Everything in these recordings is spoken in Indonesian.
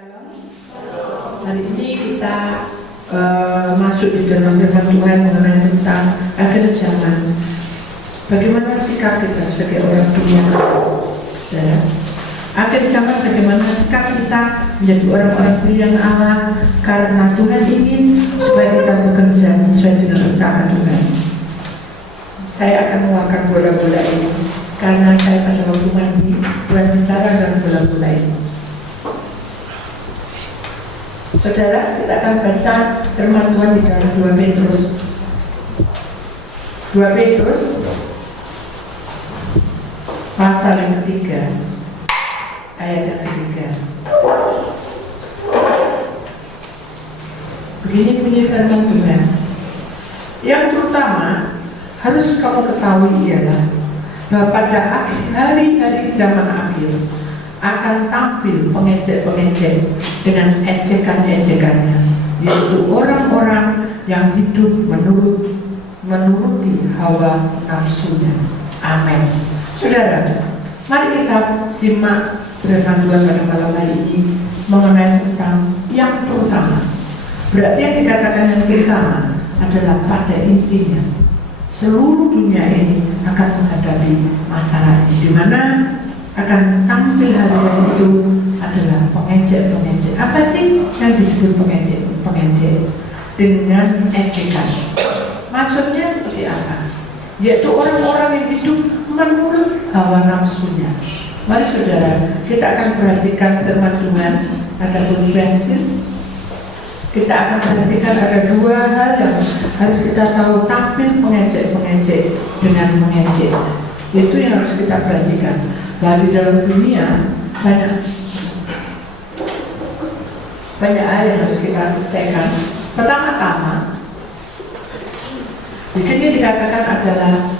Shalom. Hari ini kita masuk di dalam firman Tuhan mengenai tentang akhir zaman. Bagaimana sikap kita sebagai orang dunia? Ya. Akhir zaman, bagaimana sikap kita menjadi orang-orang pilihan Allah, karena Tuhan ingin supaya kita bekerja sesuai dengan rencana Tuhan. Saya akan mengeluarkan bola-bola ini karena saya pada waktu mandi Tuhan bicara dengan bola-bola ini. Saudara, kita akan baca firman Tuhan di dalam 2 Petrus. 2 Petrus pasal yang ketiga, ayat yang ketiga. Begini bunyi firman Tuhan. Yang terutama harus kamu ketahui ialah bahwa pada hari-hari zaman akhir akan tampil pengejek-pengejek dengan ejekan-ejekannya, yaitu orang-orang yang hidup menuruti hawa nafsunya. Amin. Saudara, mari kita simak firman Tuhan pada malam hari ini mengenai tentang yang terutama. Berarti yang dikatakan yang terutama adalah pada intinya seluruh dunia ini akan menghadapi masalah ini, di mana akan tampil hari-hari itu adalah pengejek-pengejek. Apa sih yang disebut pengejek? Dengan ejekan. Maksudnya seperti apa? Yaitu orang-orang yang hidup menurut hawa nafsunya. Mari saudara, kita akan perhatikan firman Tuhan. Ada pensil. Kita akan perhatikan ada dua hal yang harus kita tahu, tampil pengejek-pengejek dengan mengejek. Itu yang harus kita perhatikan. Bahwa di dalam dunia banyak hal yang harus kita selesaikan. Pertama-tama, di sini dikatakan adalah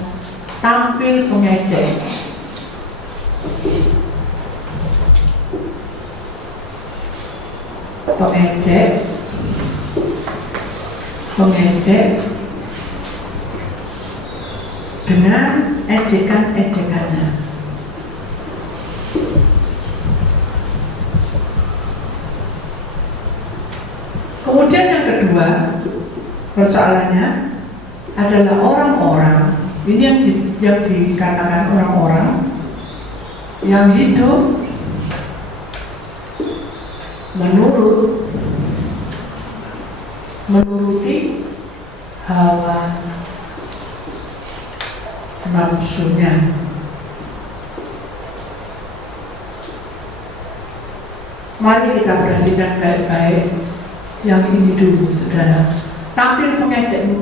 tampil pengejek. Pengejek dengan ejekan-ejekannya. Kemudian yang kedua, persoalannya adalah orang-orang. Ini yang dikatakan orang-orang yang hidup menuruti hawa nafsunya. Mari kita perhatikan baik-baik yang ini dulu, saudara. Tampil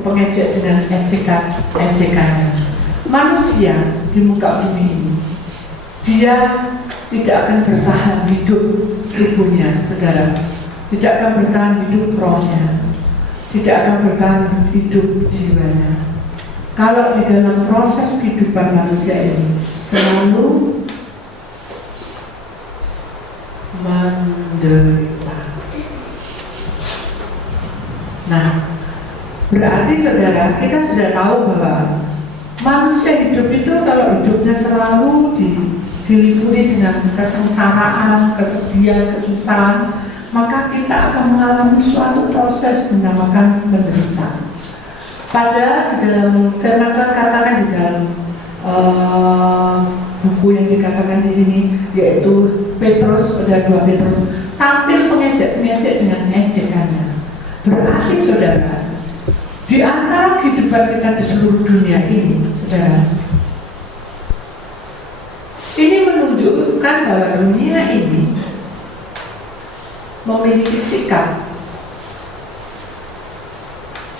pengejek dengan ejekan. Manusia di muka bumi ini, dia tidak akan bertahan hidup tubuhnya, saudara. Tidak akan bertahan hidup rohnya, tidak akan bertahan hidup jiwanya. Kalau di dalam proses kehidupan manusia ini selalu menderita. Nah, berarti saudara, kita sudah tahu bahwa manusia hidup itu kalau hidupnya selalu dilipuri dengan kesengsaraan, kesedihan, kesusahan, maka kita akan mengalami suatu proses dinamakan menderita. Pada di dalam firman Tuhan katakan di dalam buku yang dikatakan di sini, yaitu Petrus, ada 2 Petrus, tampil pengejek dengan ejekannya. Berarti saudara, di antara kehidupan kita di seluruh dunia ini, saudara, ini menunjukkan bahwa dunia ini memiliki sikap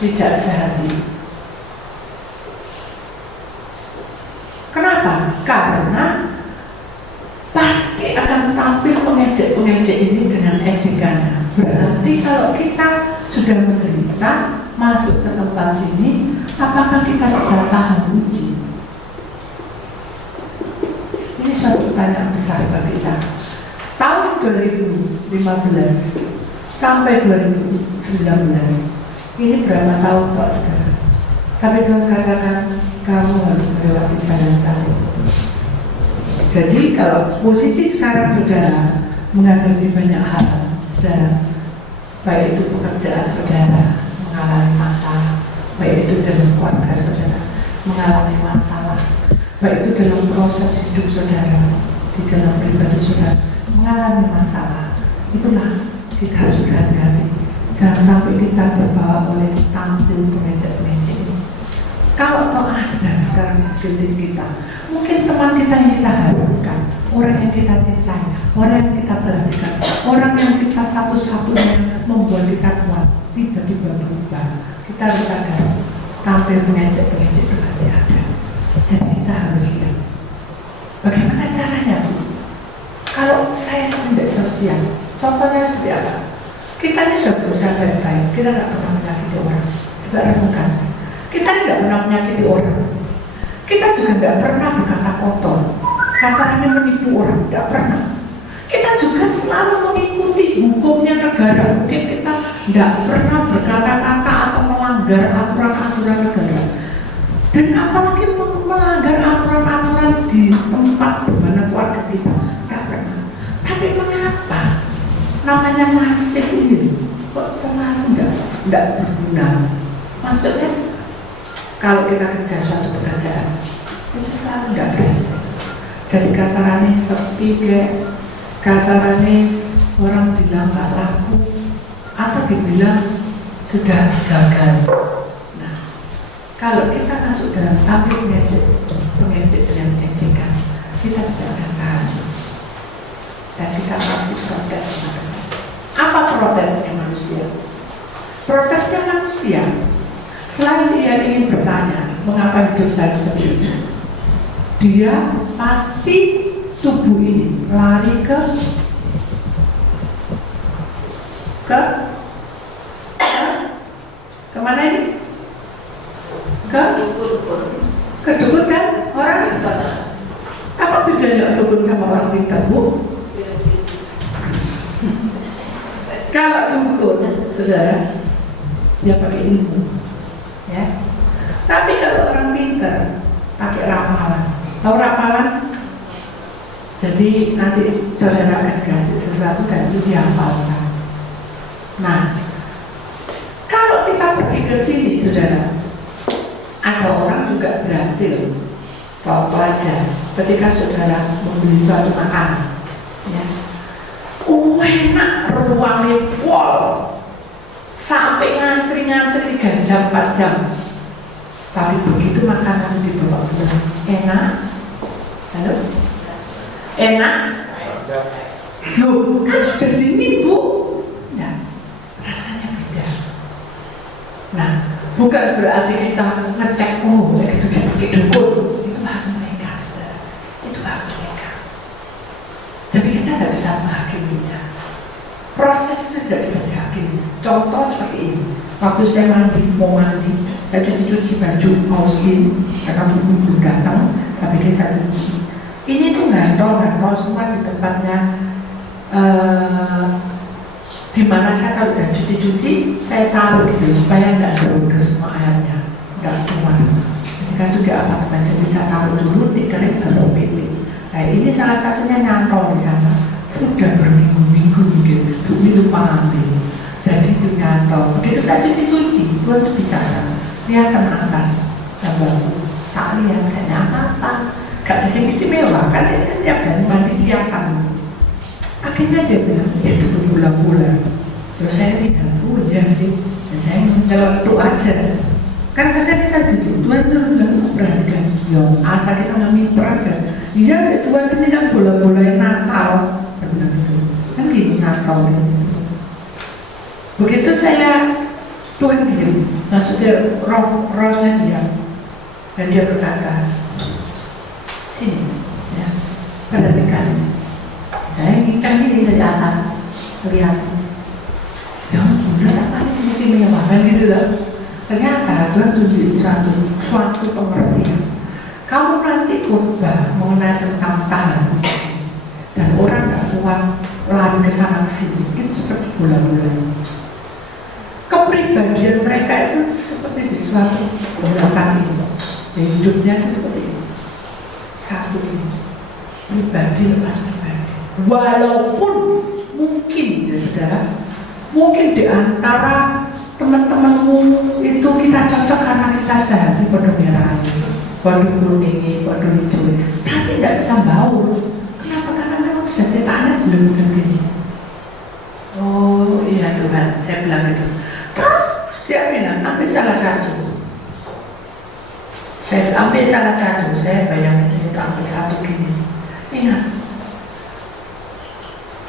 tidak sehati. Kenapa? Karena pasti akan tampil pengejek ini dengan ejekannya. Berarti kalau kita sudah menderita masuk ke tempat sini, apakah kita bisa tahan uji? Ini suatu pertanyaan besar bagi kita. Tahun 2015 sampai 2019, ini berapa tahun kok sekarang? Tapi Tuhan katakan kamu harus melewati jalan-jalan. Jadi kalau posisi sekarang saudara menghadapi banyak hal, saudara, baik itu pekerjaan saudara mengalami masalah, baik itu dalam keluarga saudara mengalami masalah, baik itu dalam proses hidup saudara, di dalam pribadi saudara mengalami masalah. Itulah kita harus berhati-hati, jangan sampai kita terbawa oleh tampil pengejek-pengejek ini. Kalau toh ada sekarang di sekeliling kita, mungkin teman kita yang kita harapkan, orang yang kita cintai, orang yang kita perhatikan, orang yang kita satu-satunya membuat kita kuat, tiba-tiba berubah. Kita harus sadar, tampil pengejek-pengejek itu pasti ada. Jadi kita harus siap. Bagaimana caranya, Bu? Kalau saya sendiri harus siap. Contohnya seperti apa? Kita ini sudah berusaha baik-baik, kita tidak pernah menyakiti orang, tidak renungkan. Kita tidak pernah menyakiti orang. Kita juga tidak pernah berkata kotor, kasarnya menipu orang, tidak pernah. Kita juga selalu mengikuti hukumnya negara. Mungkin kita tidak pernah berkata-kata atau melanggar aturan-aturan negara. Dan apalagi melanggar aturan-aturan di tempat dimana keluarga kita, tidak pernah. Tapi mengapa namanya nasib ini kok selalu tidak berguna? Maksudnya kalau kita kerja suatu pekerjaan itu selalu tidak berhasil. Jadi kasarannya sepi, kasarannya orang bilang gak laku atau dibilang sudah gagal. Nah, kalau kita masuk dalam tampil pengejek dan mengejekan, kita tidak akan tahan dan kita pasti protes. Apa protesnya manusia? Protesnya manusia selain dia ingin bertanya mengapa hidup saya seperti itu, dia pasti tubuh ini lari kemana ini? Ke dukun dan orang pintar. Apa bedanya dukun sama orang pintar, Bu? Kalau dukun, saudara, dia pakai ilmu, ya. Tapi kalau orang pintar pakai ramalan. Tahu ramalan? Jadi nanti saudara akan kasih sesuatu dan itu dihafalkan. Nah, kalau kita pergi ke sini, saudara, ada orang juga berhasil. Contoh aja, ketika saudara membeli suatu makanan, ya, enak, ruangnya pol, sampai ngantri 3 jam, 4 jam. Tapi begitu makanan dibawa pulang, enak, halo, enak, loh, kan sudah dingin, Bu. Ya, rasanya beda. Nah, bukan berarti kita ngecek, oh, itu dia pakai dukun. Itu hak mereka, saudara. Itu hak mereka. Jadi kita tidak bisa menghakiminya. Proses itu tidak bisa dihakimi. Contoh seperti ini. Waktu saya mau mandi, saya cuci baju Austin, karena belum datang, saya pikir saya cuci. Ini tuh ngantol semua di tempatnya. Di mana saya kalau sudah cuci, saya taruh gitu supaya tidak turun ke semua airnya, tidak keluar. Jika itu di apartemen, jadi saya taruh dulu, dikering baru PP. Nah ini salah satunya nyantol di sana. Sudah berminggu-minggu mungkin, ini lupa ambil. Jadi itu nyantol. Begitu saya cuci, Tuhan itu bicara, lihatkan atas yang baru. Tak lihat kayaknya apa-apa, gak istimewa kan? Tiap hari mandi kelihatan. Akhirnya dia bilang, itu berbulan-bulan. Terus saya bilang, oh iya sih, ya, saya mencelutuk aja. Kan kadang kita gitu, Tuhan itu bilang, perhatikan, ya asal kita nggak mimpur aja. Iya sih, Tuhan ini kan bola-bola Natal. Kan gitu Natal. Begitu saya, Tuhan diam, maksudnya rohnya dia. Dan dia berkata, sini, ya, perhatikan. Saya ngincang ini dari atas, lihat, ya bener apa ini sini istimewa kan gitu lah. Ternyata Tuhan tunjukin suatu pengertian. Kamu nanti khotbah mengenai tentang tahan, dan orang nggak kuat lari ke sana sini, itu seperti bola-bola. Kepribadian mereka itu seperti di suatu bola ini, dan hidupnya itu seperti ini. Satu ini, pribadi lepas pribadi. Walaupun mungkin ya saudara, mungkin di antara teman-temanmu itu kita cocok karena kita sehari pada merah, pada kuning, pada hijau, tapi tidak bisa bau. Kenapa? Karena memang sudah cetakannya belum begini. Oh iya Tuhan, saya bilang itu. Terus dia bilang ambil salah satu. Saya ambil salah satu. Saya bayangin itu ambil satu gini. Ingat,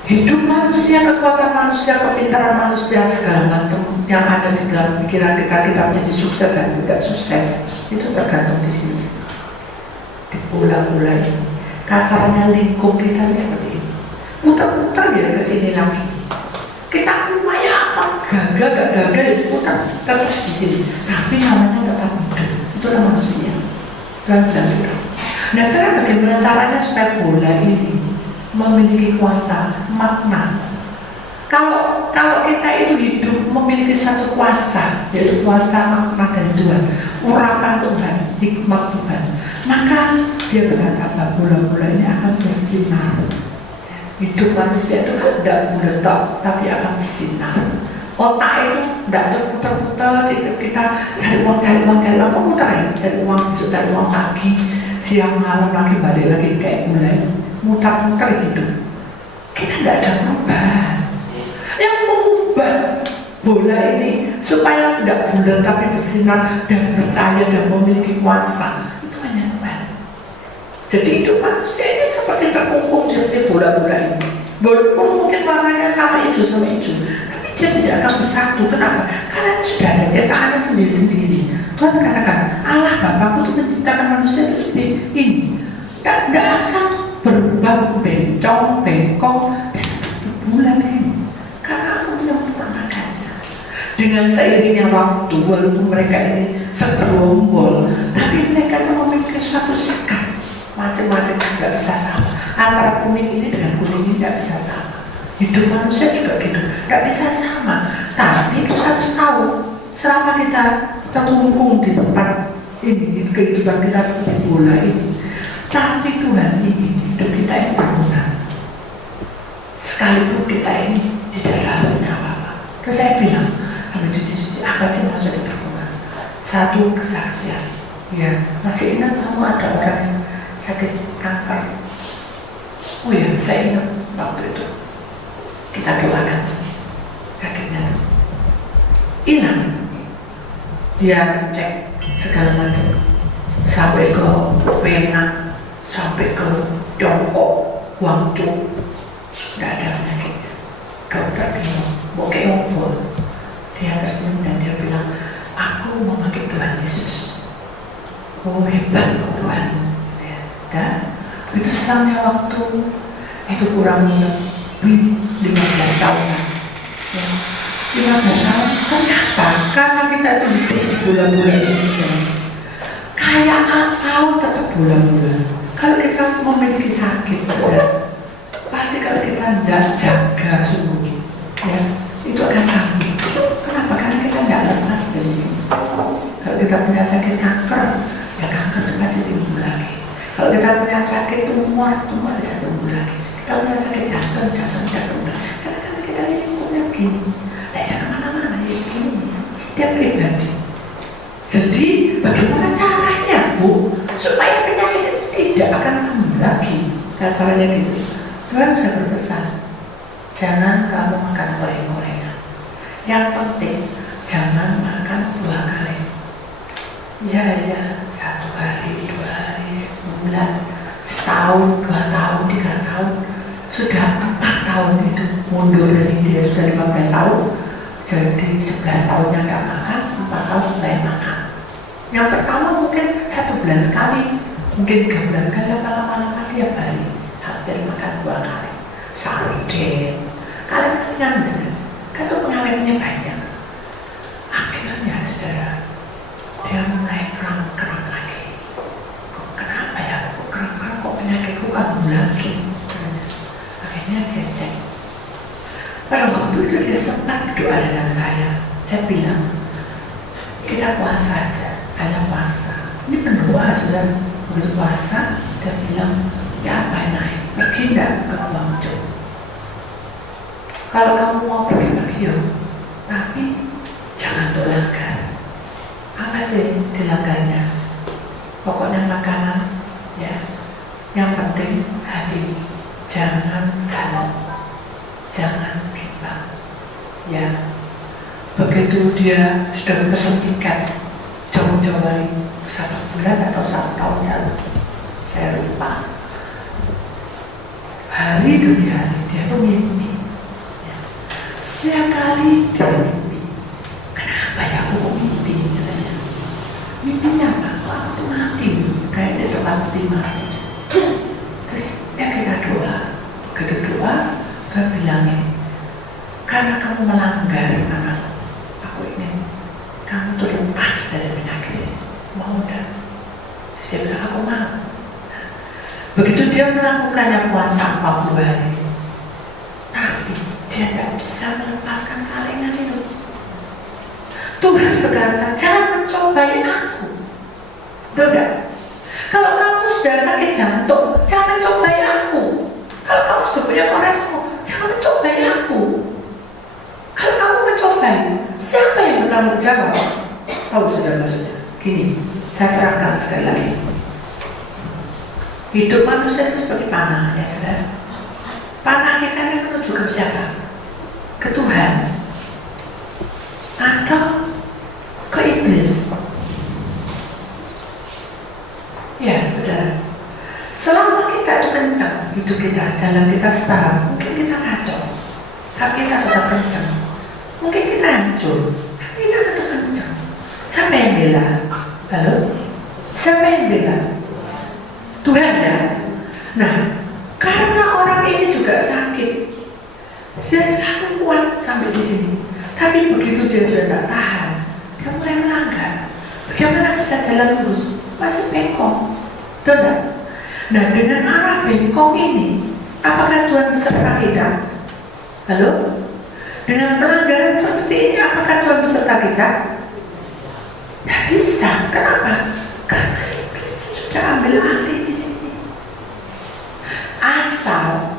hidup manusia, kekuatan manusia, kepintaran manusia, segala macam yang ada di dalam pikiran kita menjadi sukses dan tidak sukses itu tergantung di sini, di bola-bola ini. Kasarnya lingkup kita ini seperti ini, putar-putar ya ke sini lagi. Kita lumayan apa gagal gak gagal putar terus di sini, tapi namanya tetap hidup. Itulah manusia. Dan gitu. Nah, sekarang bagaimana caranya supaya bola ini memiliki kuasa, makna. Kalau kita itu hidup memiliki satu kuasa, yaitu kuasa makna dari Tuhan, urapan Tuhan, hikmat Tuhan, maka dia berkata bola-bola ini akan bersinar. Hidup manusia itu tidak meletak, tapi akan bersinar. Otak itu tidak terputar-putar, kita cari uang, putar cari uang pagi, siang malam lagi balik lagi kayak mulai mutar-mutar gitu. Kita tidak ada perubahan. Yang mengubah bola ini supaya tidak bulat tapi bersinar dan percaya dan memiliki kuasa, itu hanya Tuhan. Jadi hidup manusia ini seperti terkungkung seperti bola-bola ini. Walaupun mungkin warnanya sama hijau, tapi dia tidak akan bersatu. Kenapa? Karena sudah ada ciptaannya sendiri-sendiri. Tuhan katakan, Allah Bapakku itu menciptakan manusia itu seperti ini. Tidak akan berubah bencong, bengkong, dan bulan ini. Karena aku tidak mempermakannya. Dengan seiringnya waktu, walaupun mereka ini segerombol, tapi mereka itu memiliki suatu sikap. Masing-masing tidak bisa sama. Antara kuning ini dengan kuning ini tidak bisa sama. Hidup manusia juga gitu, tidak bisa sama. Tapi kita harus tahu, selama kita terkungkung di tempat ini, kehidupan kita seperti bola ini, tapi Tuhan ini, hidup kita ini berguna. Sekalipun kita ini tidak dapat apa-apa. Terus saya bilang, kalau cuci-cuci, apa sih maksudnya berguna? Satu, kesaksian. Ya, masih ingat kamu ada orang yang sakit kanker? Oh ya, saya ingat waktu itu kita doakan sakitnya hilang. Dia cek segala macam sampai ke Pena, sampai ke Tiongkok, Guangzhou, tidak ada penyakitnya. Dokter bingung, mau kayak ngobrol. Dia tersenyum dan dia bilang, aku memakai Tuhan Yesus. Oh hebat Tuhan. Dan itu selama waktu itu kurang lebih 15 tahun. Ya, 15 tahun. Kenapa? Karena kita itu di bola-bola ini. Kayak apa tetap bola-bola. Kalau kita memiliki sakit, pasti kalau kita tidak jaga sungguh, ya itu akan kambuh. Kenapa? Karena kita tidak lepas dari sini. Kalau kita punya sakit kanker, ya kanker itu pasti tumbuh lagi. Kalau kita punya sakit tumor bisa tumbuh lagi. Kalau punya sakit jantung tumbuh lagi. Karena kita ini punya begini. Tidak bisa kemana-mana, ya segini. Setiap pribadi. Jadi bagaimana caranya Bu supaya penyakit tidak akan kambuh lagi? Kasarnya gitu. Tuhan sudah berpesan, jangan kamu makan goreng-gorengan. Yang penting jangan makan 2 kali. Ya, 1 hari, 2 hari, sebulan, setahun, 2 tahun, 3 tahun, sudah 4 tahun itu mundur dari dia sudah 15 tahun, jadi 11 tahunnya nggak makan, 4 tahun mulai makan. Yang pertama mungkin 1 bulan sekali, mungkin 3 bulan sekali, lama-lama tiap hari, hampir makan 2 kali, sarden, kalian misalnya, kan itu pengawetnya banyak. Akhirnya saudara, dia mulai kerang-kerang lagi. Kenapa ya? Kerang-kerang kok penyakitku kambuh lagi? Akhirnya dia cek. Pada waktu itu dia sempat berdoa dengan saya. Saya bilang, kita puasa aja, hanya puasa. Ini pendoa sudah begitu puasa. Dia bilang, ya apa naik? Pergi enggak ke Guangzhou? Kalau kamu mau pergi yuk, tapi jangan dilanggar. Apa sih dilanggarnya? Pokoknya makanan, ya. Yang penting hati, jangan galau, jangan bimbang, ya. Begitu dia sudah pesan tiket jauh-jauh hari 1 bulan atau 1 tahun jauh, saya lupa. Hari demi hari dia tuh mimpi. Setiap kali dia mimpi, kenapa ya aku mimpi? Katanya. Mimpinya apa? Aku tuh mati, kayak di tempat mati. Terus ya kita doa, begitu doa, dia bilangin, karena kamu melanggar anak, aku ingin kamu terlepas dari penyakit ini. Mau enggak? Terus dia bilang, aku mau. Begitu dia melakukannya puasa 40 hari, tapi dia tidak bisa melepaskan kalengan itu. Tuhan berkata, jangan mencobai aku. Tidak. Kalau kamu sudah sakit jantung, jangan cobai aku. Kalau kamu sudah punya kolesterol, jangan mencobai aku. Kalau kamu mencobai, siapa yang bertanggung jawab? Tahu sudah maksudnya? Gini, saya terangkan sekali lagi. Hidup manusia itu seperti panah, ya saudara. Panah kita ini menuju ke siapa? Ke Tuhan atau ke iblis? Ya, saudara. Selama kita itu kencang, hidup kita, jalan kita setahun, mungkin kita kacau, tapi kita tetap kencang. Mungkin kita hancur, tapi kita tetap kencang. Siapa yang bela? Halo? Siapa yang bela? Tuhan, ya. Nah, karena orang ini juga sakit, dia selalu kuat sampai di sini. Tapi begitu dia sudah tidak tahan, dia mulai melanggar. Bagaimana sisa jalan lurus? Masih bengkok, tidak? Nah, dengan arah bengkok ini, apakah Tuhan beserta kita? Halo? Dengan pelanggaran seperti ini, apakah Tuhan beserta kita? Tidak bisa. Kenapa? Karena iblis sudah ambil alih di sini. Asal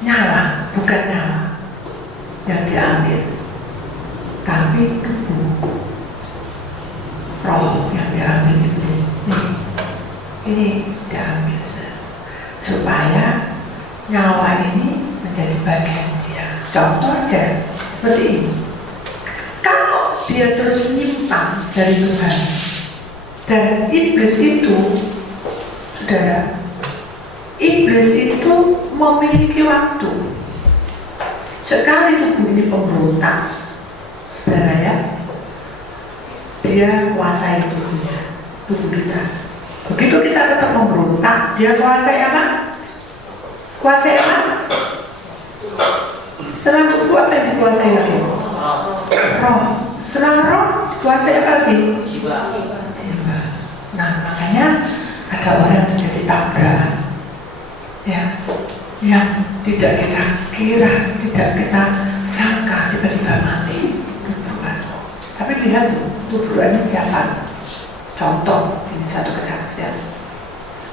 nyawa, bukan nyawa yang diambil, tapi tubuh, roh yang diambil iblis. Ini diambil supaya nyawa ini menjadi bagian dia. Contoh aja seperti ini. Kalau dia terus menyimpang dari Tuhan, dan iblis itu, saudara, iblis itu memiliki waktu. Sekali tubuh ini pemberontak, saudara, ya, dia kuasai tubuhnya, tubuh kita. Begitu kita tetap memberontak, dia kuasai apa? Kuasai apa? Setelah tubuh apa yang dikuasai lagi? Roh. Setelah roh dikuasai apa lagi? Jiwa. Nah, makanya ada orang yang menjadi tabrakan, ya, yang tidak kita kira, tidak kita sangka, tiba-tiba mati. Tapi lihat tubuh ini siapa? Contoh, ini satu kesaksian.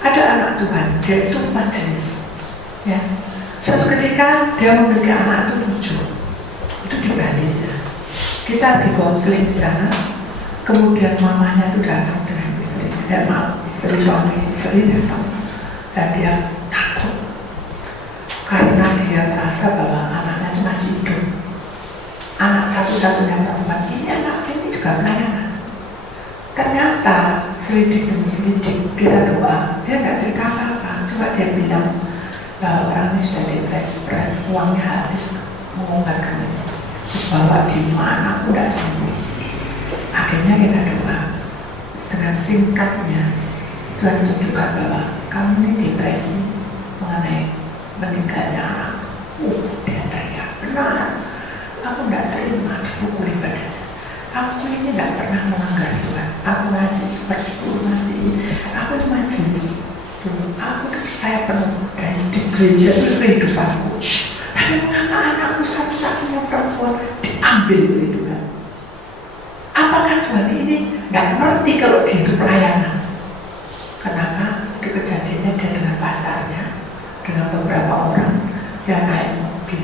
Ada anak Tuhan, dia itu majelis, ya. Suatu ketika dia memiliki anak itu 7, itu di Bali. Kita di konseling di sana, kemudian mamanya itu datang dengan istri, suami istri datang, dan dia takut karena dia merasa bahwa anaknya itu masih hidup. Anak satu-satunya perempuan ini, anak ini juga pelayanan. Ternyata selidik demi selidik, kita doa, dia nggak cerita apa-apa, cuma dia bilang bahwa orang ini sudah depresi berat, uangnya habis mengobatkan ini, dibawa di mana pun tidak sembuh. Akhirnya kita doa, dengan singkatnya Tuhan tunjukkan bahwa kamu ini depresi mengenai meninggalnya anak. Dia teriak, benar, aku tidak terima dipukuli badan. Aku ini tidak pernah melanggar Tuhan. Aku masih seperti dulu, aku majelis dulu. Aku percaya penuh dan di gereja itu kehidupanku. Tapi mengapa anakku satu-satunya perempuan diambil oleh Tuhan? Apakah Tuhan ini nggak ngerti kalau dia itu pelayanan? Kenapa? Itu kejadiannya dia dengan pacarnya, dengan beberapa orang yang naik mobil.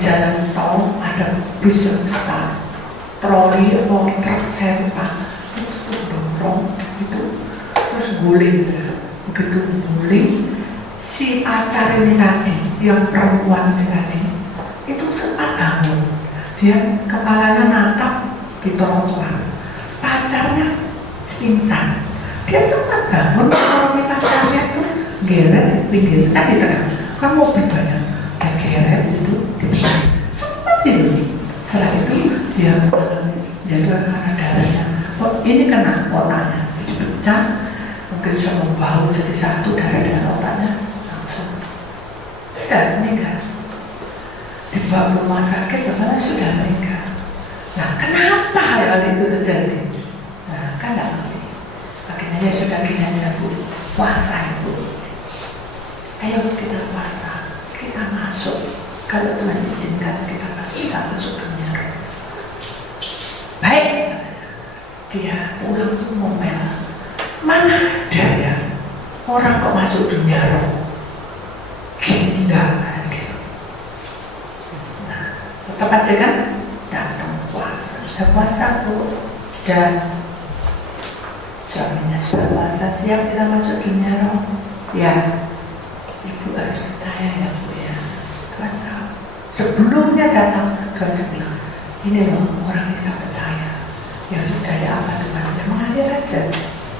jalan tol ada bis besar, troli atau truk saya lupa, itu dorong itu terus guling, begitu guling si pacar ini tadi, yang perempuan ini tadi itu sempat bangun, dia kepalanya natap di trotoar, pacarnya pingsan, dia sempat bangun kalau pacarnya itu geret di pinggir, kan di tengah, kan mobil banyak, dan geret itu sempat itu. Setelah itu dia menangis, dia itu karena darahnya, oh ini kena otaknya, pecah, mungkin bisa membaut jadi satu darah dengan otaknya, langsung sudah meninggal. Dibawa ke rumah sakit, bapaknya sudah meninggal. Nah, kenapa hal itu terjadi? Nah, kan nggak ngerti. Akhirnya dia sudah gini aja bu, puasa ibu. Ayo kita puasa, kita masuk. Kalau Tuhan izinkan kita pasti bisa masuk dunia roh. Baik, dia pulang tuh ngomel. Mana ada ya orang kok masuk dunia roh? Gila kan gitu. Nah, tetap aja kan datang puasa. Sudah puasa bu, sudah suaminya sudah puasa, siap kita masuk dunia roh. Ya, ibu harus percaya ya bu ya. Tuhan tahu. Sebelumnya datang, Tuhan bilang, ini loh orang kita percaya. Ya sudah ya apa Tuhan, ya mengalir aja.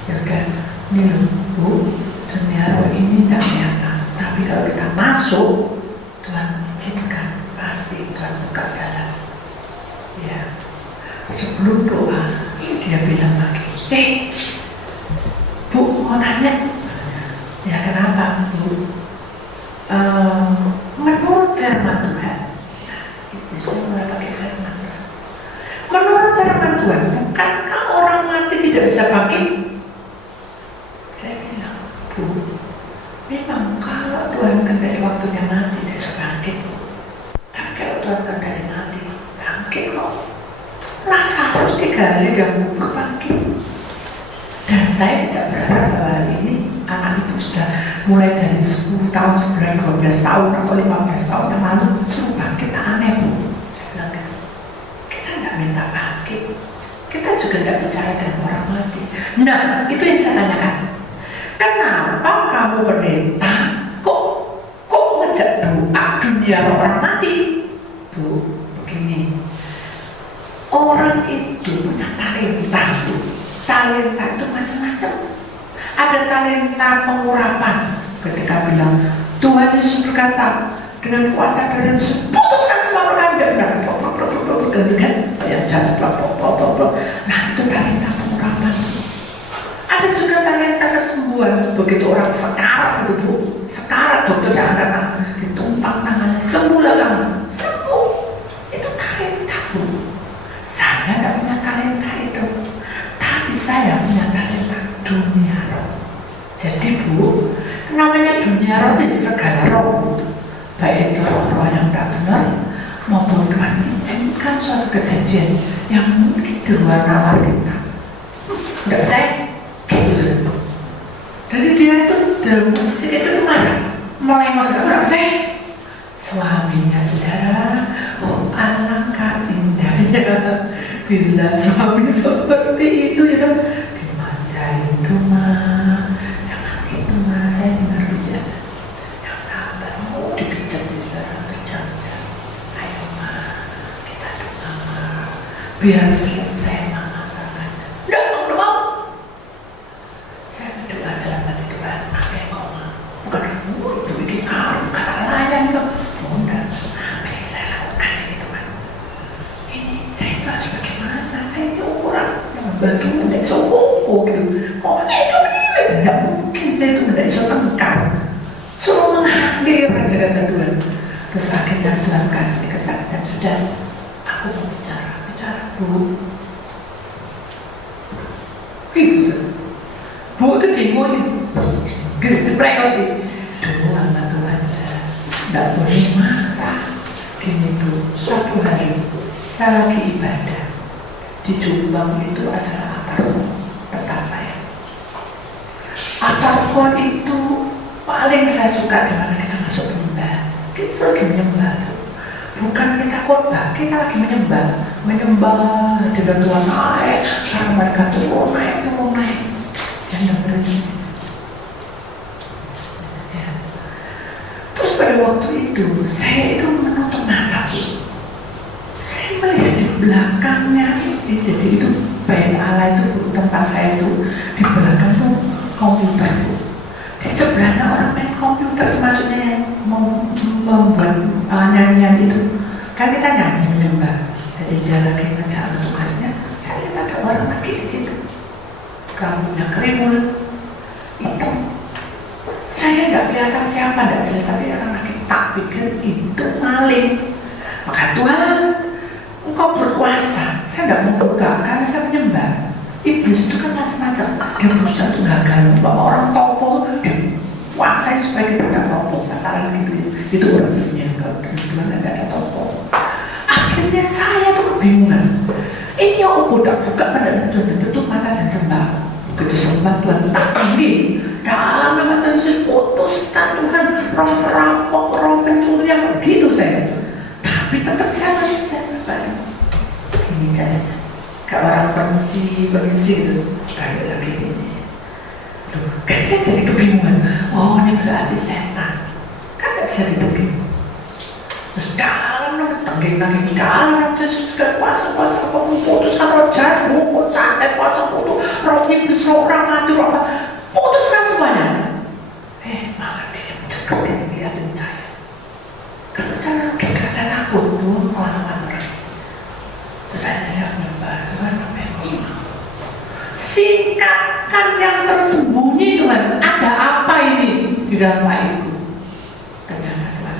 Ya udah, ini loh bu, dunia roh ini tidak kelihatan. Tapi kalau kita masuk, Tuhan izinkan, pasti Tuhan buka jalan. Ya, sebelum doa, dia bilang lagi, bu mau tanya, ya kenapa bu? Menurut firman Tuhan, menurut firman Tuhan, bukankah orang mati tidak bisa bangkit? Saya bilang, bu, memang kalau Tuhan kehendaki waktunya mati tidak bisa bangkit. Tapi kalau Tuhan kehendaki mati, bangkit kok. Lazarus 3 hari yang kubur bangkit. Dan saya tidak berharap bahwa hari ini anak ibu sudah mulai dari 10 tahun, 9, 12 tahun atau 15 tahun yang lalu suruh bangkit, aneh bu. Saya bilang gitu. Kita nggak minta bangkit, kita juga nggak bicara dengan orang mati. Nah, itu yang saya tanyakan. Kenapa kamu pendeta kok ngejak doa dunia orang mati? Bu, begini. Orang itu punya talenta bu. Talenta itu macam-macam. Ada talenta pengurapan. Ketika bilang Tuhan Yesus berkata dengan kuasa dari Yesus putuskan semua perkara dan kan yang jalan nah itu talenta pengurapan. Ada juga talenta kesembuhan. Begitu orang sekarat itu bu, sekarat dokter jangan datang, ditumpang tangannya sembuhlah kamu, sembuh. Itu talenta bu. Saya tidak punya talenta itu, tapi saya punya talenta dunia roh. Jadi bu, namanya dunia roh itu segala roh, baik itu roh-roh yang tidak benar maupun Tuhan izinkan suatu kejadian yang mungkin di luar nalar kita. Tidak percaya? Gitu. Jadi dia itu dalam posisi itu kemana? Melengos, tidak percaya? Suaminya saudara, oh alangkah indahnya bila suami seperti itu ya, dimanjain rumah. Jangan gitu mas, saya dengar bicara yang sabar, mau dipijat berjam-jam. Ayo ma, kita doa biar selesai masalahnya. Udah mau. Saya berdoa dalam hati Tuhan, apa yang kau mau? Bukan itu bikin kata layan kok. Enggak, apa yang saya lakukan ini Tuhan? Ini saya itu harus bagaimana? Saya ini orang yang membantu menjadi sokoko gitu. Pokoknya itu tidak mungkin saya itu menjadi seorang engkau. Suruh mengalir aja kata Tuhan. Terus akhirnya Tuhan kasih kesaksian, sudah aku mau bicara bu. Gitu. Bu itu dimulai gitu, mereka sih doa sama Tuhan tidak boleh marah. Gini bu, suatu hari saya lagi ibadah di Jombang, itu adalah apartemen tempat saya. Apartemen itu paling saya suka dimana kita masuk menyembah. Kita lagi menyembah, Bukan kita khotbah, kita lagi menyembah dengan Tuhan naik, sekarang mereka turun naik. Dan berarti. Ya. Terus pada waktu itu, saya itu menutup mata. Saya melihat di belakangnya, jadi itu bait Allah itu tempat saya itu di belakang tuh komputer. Di sebelahnya orang main komputer itu maksudnya yang membuat nyanyian itu. Kan kita nyanyi menyembah. Jadi dia lagi ngejar tugasnya. Saya lihat ada orang lagi di situ. Rambutnya kerimun. Itu. Saya nggak kelihatan siapa, nggak jelas, tapi orang lagi tak pikir itu maling. Maka Tuhan, Engkau berkuasa. Saya nggak mau buka karena saya menyembah. Iblis itu kan macam-macam. Dia berusaha untuk gagal. Bahwa orang topo dia kuasai supaya kita tidak topo. Masalah gitu. Itu orang dunia. Kalau Tuhan tidak ada topo. Akhirnya saya tuh kebingungan. Ini yang budak buka pada Tuhan, tutup mata dan sembah. Begitu sembah Tuhan tak ini. Dalam nama Tuhan Yesus putuskan Tuhan roh perampok, roh pencuri yang begitu saya. Tapi tetap jalan ini caranya. Kayak orang permisi gitu. Kayak lagi ini. Loh, kan saya jadi kebingungan. Oh, ini berarti setan. Kan gak bisa ditebing. Terus dalam tengging dalam Yesus kuasa putuskan roh jahat, roh santet, kuasa putus, roh iblis, roh orang mati, roh apa, putuskan semuanya. Malah dia deketin liatin saya. Kalau saya kayak saya takut tuh pengalaman orang. Terus saya menyembah Tuhan, singkatkan yang tersembunyi Tuhan. Ada apa ini di dalam itu? Ternyata Tuhan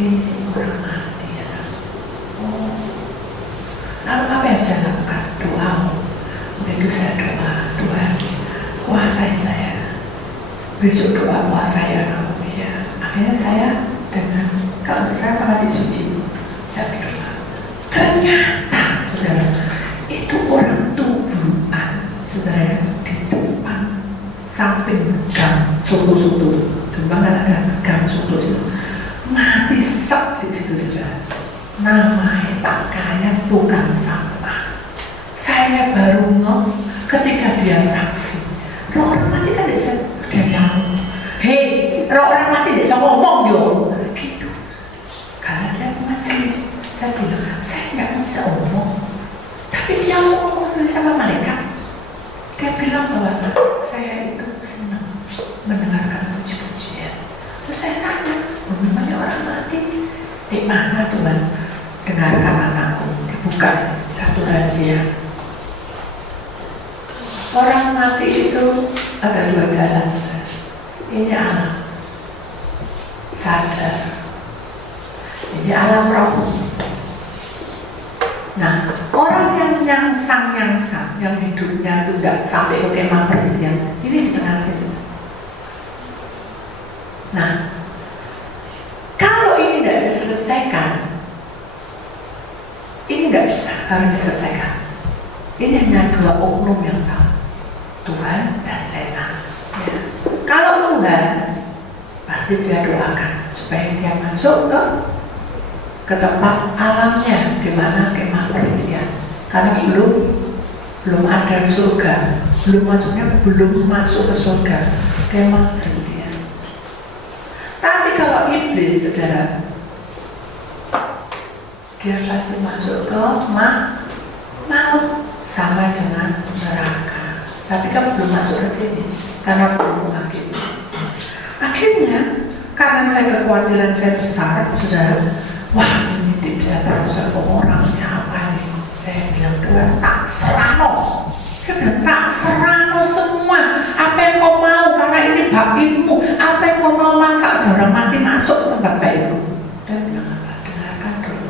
ini orang mati ya. Lalu apa yang saya lakukan? Doa. Begitu saya doa, Tuhan kuasai saya. Besok doa kuasai ya. Akhirnya saya dengan kalau saya sangat disuci, saya berdoa. Ternyata saudara itu orang tubuhan, saudara di depan samping gang soto-soto. Depan kan ada gang soto itu. Mati sep di situ saudara. Namanya pakaian tukang sampah. Saya baru ngomong ketika dia saksi. Roh orang mati kan dia ngomong. Hei, roh orang mati dia ngomong yo. Gitu. Karena dia majelis, saya bilang saya nggak bisa omong. Tapi dia ngomong sama malaikat. Dia bilang bahwa saya itu senang mendengarkan puji-pujian. Terus saya tanya, memangnya orang mati di mana Tuhan? Dengarkan anakku, dibuka satu rahasia. Orang mati itu ada dua jalan. Ini alam sadar, ini alam roh. Nah, orang yang nyangsang, yang hidupnya itu tidak sampai ke kemah perhentian, ini di tengah sini. Nah, kalau ini tidak diselesaikan, ini tidak bisa, harus diselesaikan. Ini hanya dua oknum yang tahu, Tuhan dan setan. Ya. Kalau Tuhan, pasti dia doakan supaya dia masuk ke tempat alamnya, di mana kemah perhentian. Karena belum ada surga, belum masuk ke surga, kemah perhentian. Tapi kalau iblis, saudara, dia pasti masuk ke maut sama dengan neraka. Tapi kan belum masuk ke sini karena belum mengakhiri. Akhirnya karena saya kekhawatiran saya besar, saudara, wah ini tidak bisa terus orangnya apa ini? Saya bilang Tuhan tak serano. Saya bilang tak serano semua. Apa yang kau mau karena ini bab ilmu. Apa yang kau mau masa ada orang mati masuk ke tempat baikku. Dan bilang apa? Dengarkan dulu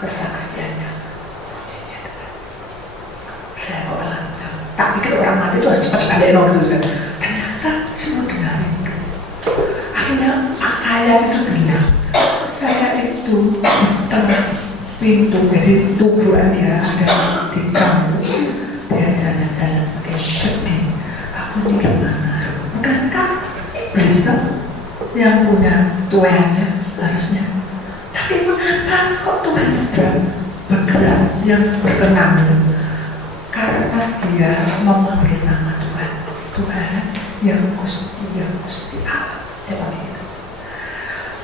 kesaksiannya. Saya mau lancang. Tak pikir orang mati itu harus cepat ada nomor itu saja. Ternyata semua dengarin. Akhirnya akal itu bilang, saya itu tengah pintu dari tubuh dia ada di kampung. Dia jalan-jalan pakai sedih. Aku ini gimana? Bukankah iblis yang punya tuannya harusnya? Tapi Tapi mengapa kok Tuhan sudah bergerak yang berkenan? Karena dia memanggil nama Tuhan, Tuhan yang Gusti Allah. Itu.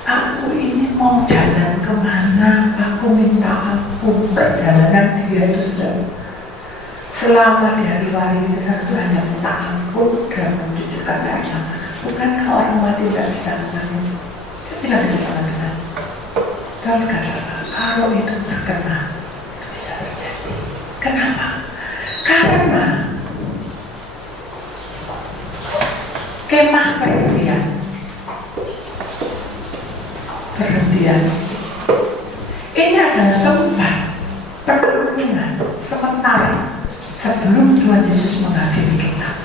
Aku ini mau jalan kemana? Aku minta ampun. Perjalanan dia itu sudah selama di hari warisan itu hanya minta ampun dan mencucurkan air mata. Bukankah orang mati tidak bisa menangis? Saya bilang itu sama dengan dan kalau itu berkenan itu bisa terjadi. Kenapa? Karena kemah perhentian ini adalah tempat penampungan sementara sebelum Tuhan Yesus menghakimi kita.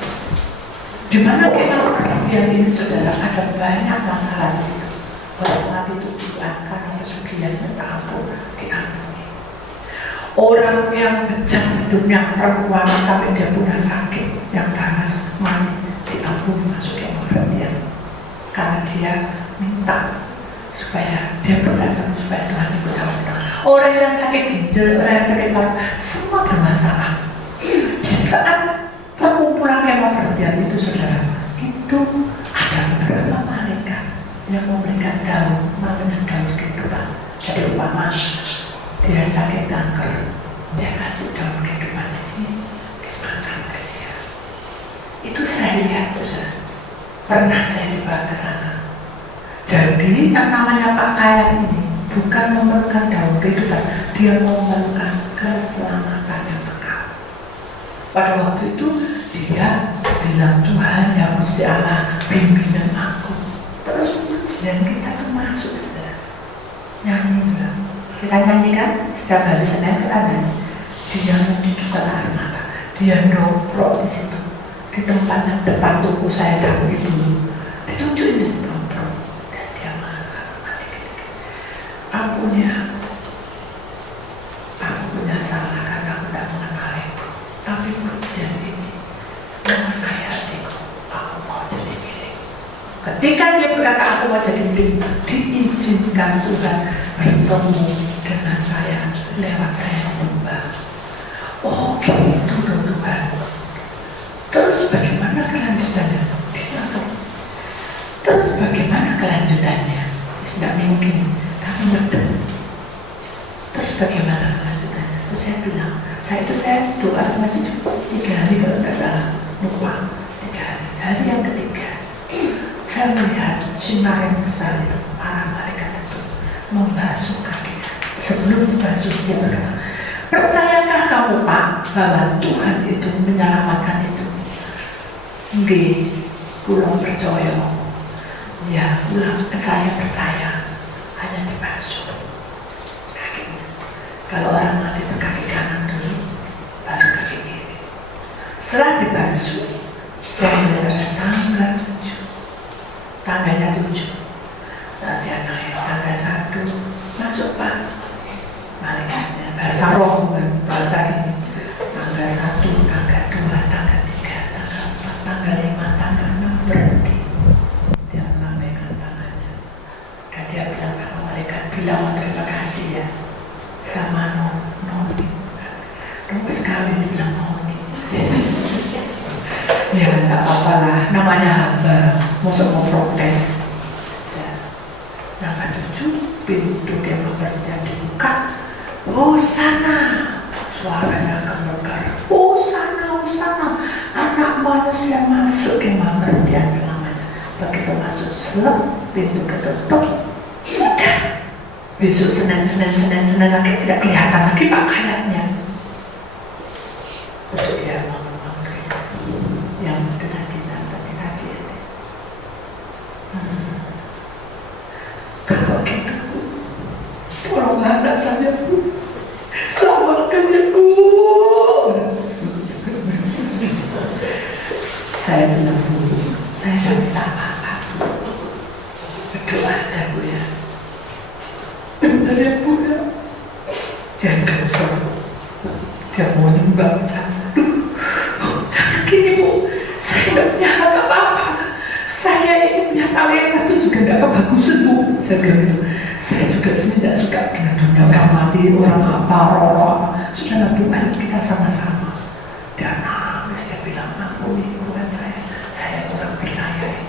Di mana kemah perhentian ini, saudara, ada banyak masalah di situ. Orang mati itu diangkat, kesugihan minta ampun diampuni. Orang yang bejat hidupnya, perempuan sampai dia punya sakit yang ganas mati diampuni, masuk kemah perhentian. Karena dia minta supaya dia percaya supaya Tuhan ikut campur tangan. Orang yang sakit ginjal, orang yang sakit paru, semua bermasalah. Di saat perkumpulan kemah perhentian itu, saudara, itu ada beberapa malaikat yang memberikan daun, namanya daun kehidupan. Jadi umpama dia sakit kanker, dia kasih daun kehidupan ini, dimakan ke dia. Itu saya lihat, saudara. Pernah saya dibawa ke sana. Jadi yang namanya pakaian ini bukan memerlukan daun kehidupan, dia memerlukan keselamatan yang kekal. Pada waktu itu dia bilang, Tuhan ya Gusti Allah, bimbingan aku. Terus ujian kita tuh masuk, saudara. Nyanyi juga. Kita nyanyi kan setiap hari Senin kita nyanyi. Dia mencucukkan air mata, dia nongkrong di situ, di tempat yang depan toko saya jauh dulu. Ditunjukin nongkrong dan dia makan. Aku punya salah karena aku tidak mengenal ibu. Tapi ujian ini mengenai hatiku. Aku mau jadi milik. Ketika dia berkata aku mau jadi milik, diizinkan Tuhan bertemu dengan saya lewat saya menyembah. Oh gitu loh Tuhan. Terus bagaimana kelanjutannya? Dia langsung. Terus bagaimana kelanjutannya? Tidak mungkin. Kami betul. Terus bagaimana kelanjutannya? Terus saya bilang, saya doa sama Cicu 3 hari kalau tidak salah, lupa 3 hari. Hari yang ketiga, saya melihat sinar yang besar itu, para malaikat itu membasuh kaki. Sebelum dibasuh dia berkata, percayakah kamu Pak bahwa Tuhan itu menyelamatkan itu? Nggih, kula percaya. Ya, saya percaya. Hanya dibasuh kakinya. Kalau orang mati itu kaki kanan dulu, baru ke sini. Setelah dibasuh, saya melihat ada tangga 7. Tangganya 7. Saya naik tangga 1, masuk Pak. Malaikatnya bahasa roh kan, bahasa ini. Tangga 1, tangga 2, tangga 3, tangga 4, tangga 5, tangga 6 berhenti. Dia melambaikan tangannya. Dan dia bilang sama malaikat, bilang terima kasih ya sama Noni. Noni sekali dibilang Noni. Ya nggak apa-apa lah, namanya hamba, masuk mau protes. Tangga 7, pintu kemah perhentian dibuka. Hosana, suaranya gemegar. Hosana, anak manusia masuk kemah perhentian selamanya. Begitu masuk selep, pintu ketutup. Sudah. Besok Senin lagi tidak kelihatan lagi pakaiannya. Untuk dia ngomong yang tadi kaji. Kalau gitu, tolonglah anak saya Bu, selamatkan ya Bu. Saya bilang Bu, saya tidak bisa apa-apa. Berdoa aja Bu ya. Benar ya Bu ya. Jangan kesel. Dia mau nyumbang sana. Jangan gini Bu, saya tidak punya apa-apa. Saya ini punya talenta itu juga tidak kebagusan Bu. Saya bilang gitu. Saya juga sini tidak suka dengan dunia orang mati, orang apa, roro apa. Sudah lebih baik kita sama-sama. Dan nangis dia bilang, ampuni bukan saya kurang percaya.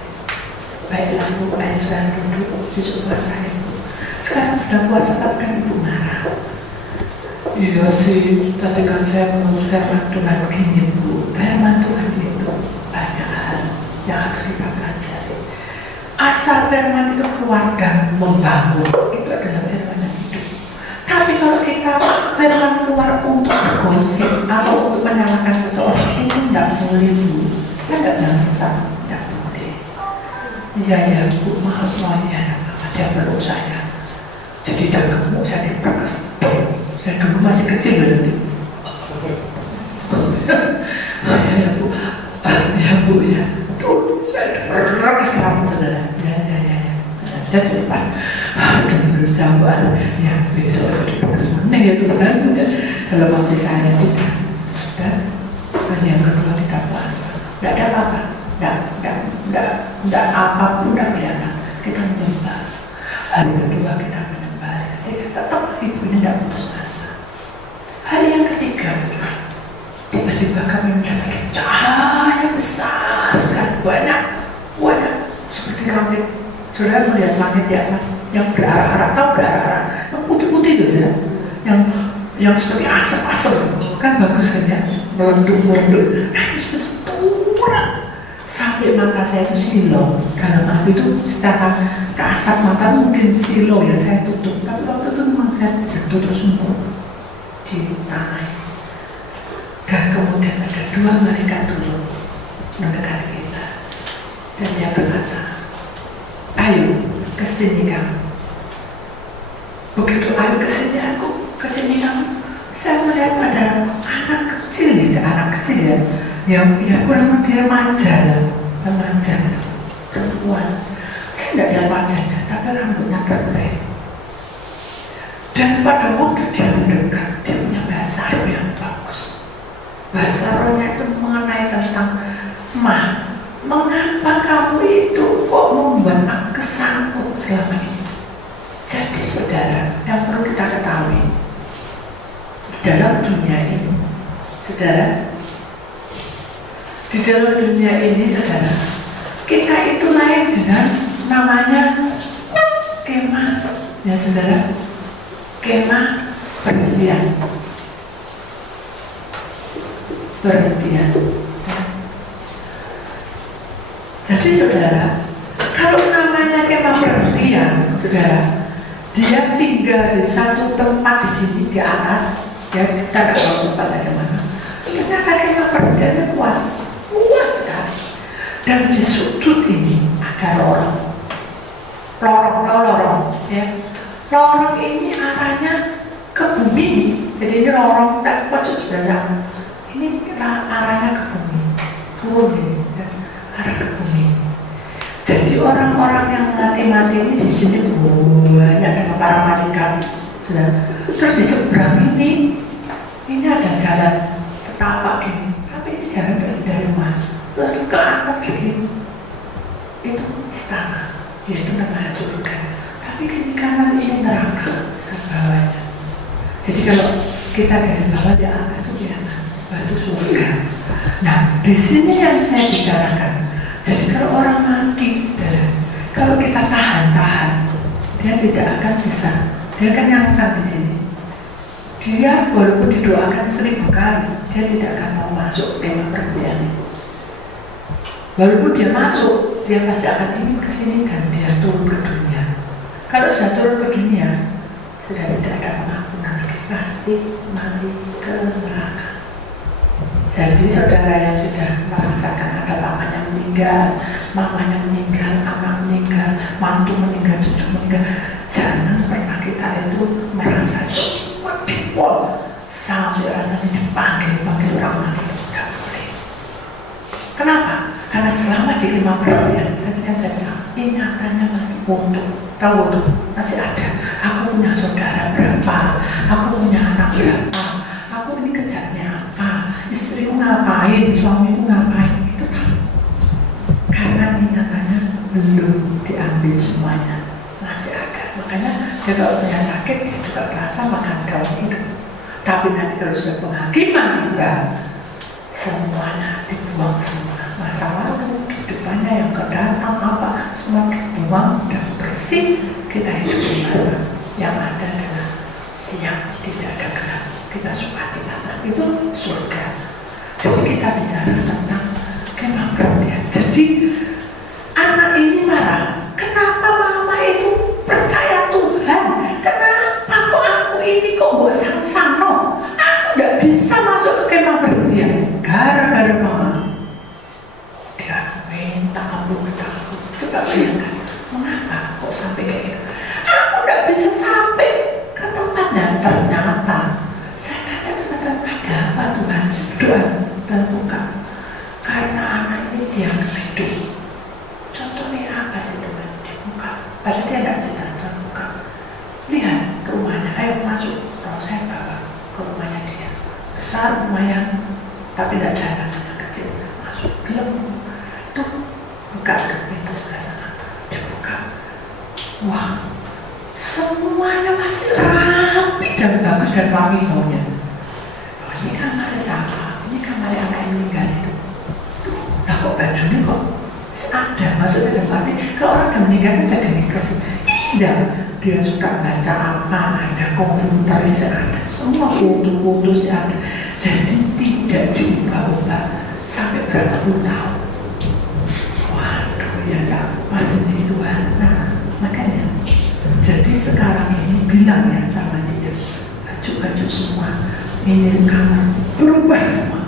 Baiklah Bu, ayo saya duduk di sebelah saya. Sekarang sudah puasa kan Ibu marah. Iya sih, tadi kan saya menurut firman Tuhan begini Bu. Firman Tuhan itu banyak hal yang harus kita pelajari. Asal firman itu keluar dan membangun, itu adalah firman yang hidup. Tapi kalau kita firman keluar untuk bergosip atau untuk menyalahkan seseorang, itu tidak boleh Bu. Saya tidak bilang sesama, tidak boleh. Ya Bu, maaf ya, dia peluk saya. Jadi jangan mau saya diperkas. Saya dulu masih kecil berarti. Ya Bu, ya. Tuh, saya diperkas selama saudara. Ya. Jadi pas, dulu sahabat, ya besok jadi diperkas mana ya Tuhan. Dalam hati saya sudah. Yang kedua kita puasa. Tidak ada apa-apa. Tidak apapun tidak kelihatan. Kita menyembah. Hari kedua kita menyembah. Tetap ibunya tidak putus asa. Hari yang ketiga sudah tiba-tiba kami mendapatkan cahaya besar sekali, banyak seperti langit. Sudah melihat langit di atas yang berarah-arah, tahu berarah-arah, yang putih-putih itu saja, yang seperti asap-asap, kan bagus kan ya, merenduk. Nah, seperti turun sampai mata saya itu silo. Dalam api itu secara kasat mata mungkin silo ya, saya tutup. Tapi waktu itu memang saya jatuh terus untuk di tanah. Dan kemudian ada dua malaikat turun mendekat kita. Dan dia berkata, ayo kesini kamu. Begitu ayo kesini aku, kesini kamu. Saya melihat ada anak kecil ya, yang kurang lebih remaja, perempuan. Saya tidak lihat wajahnya, tapi rambutnya berkelay. Dan pada waktu dia mendekat, dia punya bahasa roh yang bagus. Bahasa rohnya itu mengenai tentang, mengapa kamu itu kok membuat aku kesangkut selama ini? Jadi saudara, yang perlu kita ketahui dalam dunia ini, saudara, di dalam dunia ini, saudara, kita itu lahir dengan namanya skema, ya saudara, skema perhentian. Jadi saudara, kalau namanya skema perhentian, saudara, dia tinggal di satu tempat di sini di atas. Ya, kita tidak tahu tempatnya di mana. Ternyata kita perhentiannya luas sekali. Dan di sudut ini ada lorong, ya. Lorong ini arahnya ke bumi. Jadi ini lorong tak pojok sebelah. Ini arahnya ke bumi, turun ini, ya. Arah ke bumi. Jadi orang-orang yang mati ini di sini banyak dengan para malaikat. Terus di seberang ini ada jalan setapak ini, tapi ini jalan dari emas, lalu ke atas lagi itu istana, yaitu namanya surga. Tapi kiri kanan ini neraka ke bawahnya. Jadi kalau kita dari bawah di atas itu batu surga. Nah, di sini yang saya bicarakan. Jadi kalau orang mati, kalau kita tahan, dia tidak akan bisa. Dia kan yang di sini. Dia walaupun didoakan 1000 kali, dia tidak akan mau masuk ke perhentian. Walaupun dia masuk, dia pasti akan ingin ke sini dan dia turun ke dunia. Kalau sudah turun ke dunia, sudah tidak ada pengampunan lagi, pasti mati ke neraka. Jadi saudara yang sudah merasakan ada pamannya meninggal, mamanya meninggal, anak meninggal, mantu meninggal, cucu meninggal, jangan pernah kita itu merasa sedih sampai rasanya dipanggil orang mati, tidak boleh. Kenapa? Karena selama di 5 perhentian, tadi kan saya bilang ingatannya masih tahu masih ada. Aku punya saudara berapa, aku punya anak berapa, aku ini kerjanya apa, istriku ngapain, suamiku ngapain, itu tahu. Karena ingatannya belum diambil semuanya, masih ada. Makanya dia kalau punya sakit dia juga merasa makan daun itu. Tapi nanti kalau sudah penghakiman tiba, semuanya dibuang semua. Masa lalu kehidupannya yang kedatang apa semua dibuang dan bersih. Kita hidup di mana? Yang ada adalah siap, tidak ada gelap. Kita sukacita, itu surga. Jadi kita bicara tentang kemah perhatian. Jadi anak ini marah. Kenapa mama itu percaya Tuhan? Kenapa kok aku ini kok bosan sano? Aku tidak bisa masuk ke kemah perhatian gara-gara mama. Dia minta ampun ke aku. Coba bayangkan, mengapa kok sampai kayak gitu? Aku tidak bisa sampai ke tempatnya. Ternyata saya tanya sebenarnya ada apa Tuhan? Doa dan bukan karena anak ini dia hidup. Contohnya apa sih Tuhan? Dibuka. Padahal dia tidak cerita dan buka. Lihat ke rumahnya. Ayo masuk. Kalau saya bawa ke rumahnya dia. Besar lumayan, tapi tidak ada anak-anak kecil. Masuk. Dia tuh buka pintu sebelah sana. Dibuka. Wah, semuanya masih rapi dan bagus dan wangi baunya. Oh, ini kamar siapa? Ini kamar anak yang meninggal itu. Nah kok bajunya kok ada? Maksudnya dalam arti kalau orang yang meninggal kan jadi dikasih. Tidak, dia suka baca apa, ada komputer yang ada, semua foto-foto sih ada. Jadi tidak diubah-ubah sampai berapa puluh tahun. Waduh ya tak masih di Tuhan. Nah makanya jadi sekarang ini bilang ya sama dia, baju-baju semua ini kamar berubah semua.